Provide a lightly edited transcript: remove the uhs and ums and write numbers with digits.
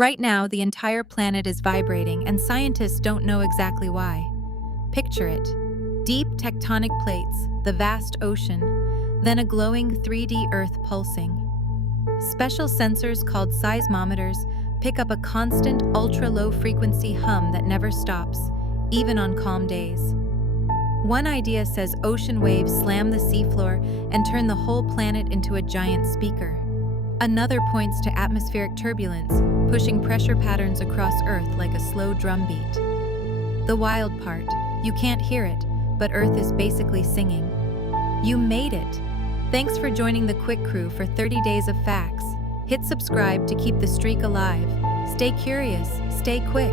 Right now, the entire planet is vibrating, and scientists don't know exactly why. Picture it. Deep tectonic plates, the vast ocean, then a glowing 3D Earth pulsing. Special sensors called seismometers pick up a constant, ultra-low frequency hum that never stops, even on calm days. One idea says ocean waves slam the seafloor and turn the whole planet into a giant speaker. Another points to atmospheric turbulence, pushing pressure patterns across Earth like a slow drumbeat. The wild part, you can't hear it, but Earth is basically singing. You made it! Thanks for joining the Kwik Crew for 30 days of facts. Hit subscribe to keep the streak alive. Stay curious, stay quick.